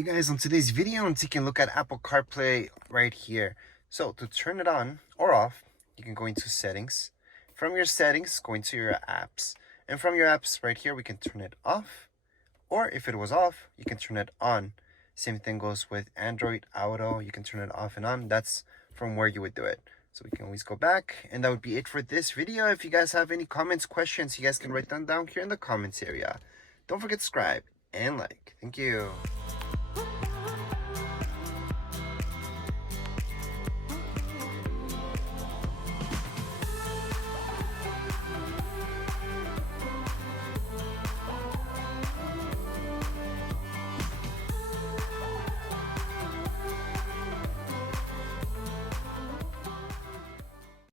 Hey guys, on today's video, I'm taking a look at Apple CarPlay right here. So to turn it on or off, you can go into settings. From your settings, go into your apps. And from your apps right here, we can turn it off. Or if it was off, you can turn it on. Same thing goes with Android Auto. You can turn it off and on. That's from where you would do it. So we can always go back. And that would be it for this video. If you guys have any comments, questions, you guys can write them down here in the comments area. Don't forget to subscribe and like. Thank you.